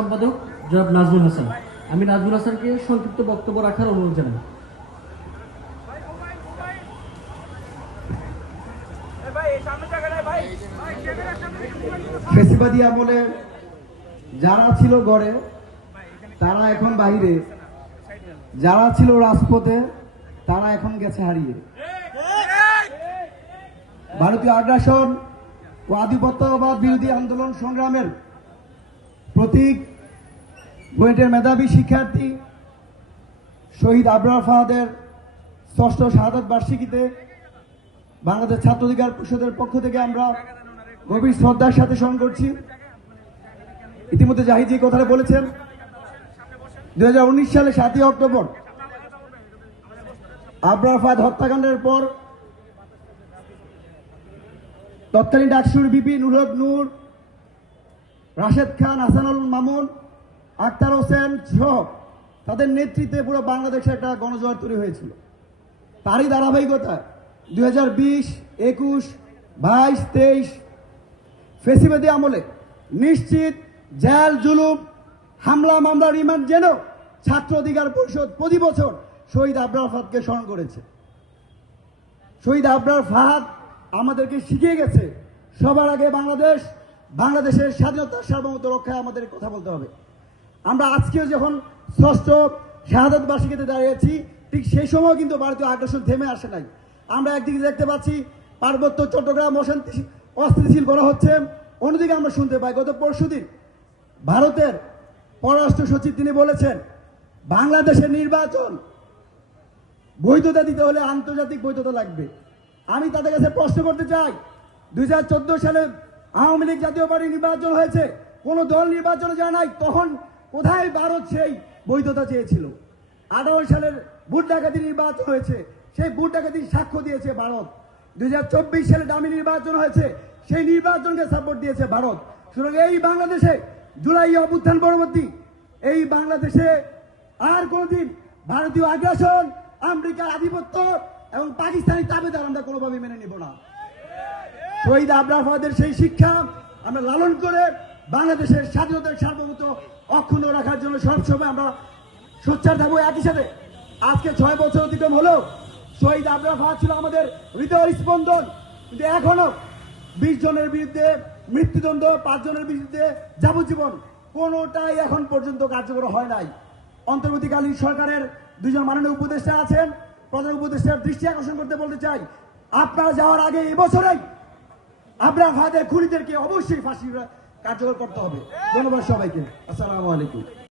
সম্পাদক জনাব নাজমুল হাসান। আমি নাজমুল হাসানকে সংক্ষিপ্ত বক্তব্য রাখার অনুরোধ জানাই। ফেসিবাদী আমলে যারা ছিল গড়ে তারা এখন বাইরে, যারা ছিল রাজপথে তারা এখন গেছে হারিয়ে। ভারতীয় আগ্রাসন ও আধিপত্যবাদ বিরোধী আন্দোলন সংগ্রামের প্রতীক বুয়েটের মেধাবী শিক্ষার্থী শহীদ আবরার ফাহাদের ৬ষ্ঠ শাহাদাত বার্ষিকীতে বাংলাদেশ ছাত্র অধিকার পরিষদের পক্ষ থেকে আমরা গভীর শ্রদ্ধার সাথে স্মরণ করছি। ইতিমধ্যে জাহিদ যে কথাটা বলেছেন, 2019 সালে 7ই অক্টোবর আবরার ফাহাদ হত্যাকাণ্ডের পর তৎকালীন ডাকসুর বিপি নুরুল নূর, রাশেদ খান, হাসানুল মামুন, আক্তার হোসেন সহ তাদের নেতৃত্বে পুরো বাংলাদেশে একটা গণজোয়ার তৈরি হয়েছিল। তারই ধারাবাহিকতা 2020, 21, 22, 23 ফেসিবাদী আমলে নিশ্চিত জেল, জুলুম, হামলা, মামলা, রিমান্ড যেন ছাত্র অধিকার পরিষদ প্রতি বছর শহীদ আবরার ফাহাদকে স্মরণ করেছে। শহীদ আবরার ফাহাদ আমাদেরকে শিখিয়ে গেছে সবার আগে বাংলাদেশের স্বাধীনতার সার্বভৌমত্ব রক্ষায় আমাদের কথা বলতে হবে। আমরা আজকেও যখন ৬ষ্ঠ শাহাদাত বার্ষিকীতে দাঁড়িয়েছি, ঠিক সেই সময় কিন্তু ভারতীয় আগ্রাসন থেমে আসে নাই। আমরা একদিকে দেখতে পাচ্ছি পার্বত্য চট্টগ্রাম অস্থিতিশীল করা হচ্ছে, অন্যদিকে আমরা শুনতে পাই গত পরশুদিন ভারতের পররাষ্ট্র সচিব তিনি বলেছেন বাংলাদেশের নির্বাচন বৈধতা দিতে হলে আন্তর্জাতিক বৈধতা লাগবে। আমি তাদের কাছে প্রশ্ন করতে চাই, 2014 সালে আওয়ামী লীগ জাতীয় পার্টি নির্বাচন হয়েছে, কোন দল নির্বাচনে যায় নাই, তখন কোথায় ভারত সেই বৈধতা চেয়েছিল? 18 সালের ভোট ডাকাতি নির্বাচন হয়েছে, সেই ভোট ডাকাতির সাক্ষ্য দিয়েছে ভারত। 2024 সালে দামি নির্বাচন হয়েছে, সেই নির্বাচনকে সাপোর্ট দিয়েছে ভারত। সুতরাং এই বাংলাদেশে জুলাই অভ্যুত্থান পরবর্তী এই বাংলাদেশে আর কোনদিন ভারতীয় আগ্রাসন, আমেরিকার আধিপত্য এবং পাকিস্তানি তাবেদার আমরা কোনোভাবে মেনে নিব না। শহীদ আবরার ফাহাদের সেই শিক্ষা আমরা লালন করে বাংলাদেশের স্বাধীনতার সার্বভৌমত্ব অক্ষুণ্ণ রাখার জন্য সবসময় আমরা সোচ্চার থাকবো। একই সাথে আজকে 6 বছর অতিক্রম হলো, শহীদ আবরার ফাহাদ ছিল আমাদের হৃদয়ের স্পন্দন, কিন্তু এখনো 20 জনের বিরুদ্ধে মৃত্যুদণ্ড, 5 জনের বিরুদ্ধে যাবজ্জীবন, কোনোটাই এখন পর্যন্ত কার্যকর হয় নাই। অন্তর্বর্তীকালীন সরকারের 2 জন মাননীয় উপদেষ্টা আছেন, প্রধান উপদেষ্টার দৃষ্টি আকর্ষণ করতে বলতে চাই, আপনারা যাওয়ার আগে এই বছরেই আবরার ফাহাদের খুনিদেরকে অবশ্যই ফাঁসি কার্যকর করতে হবে। ধন্যবাদ সবাইকে। আসসালামু আলাইকুম।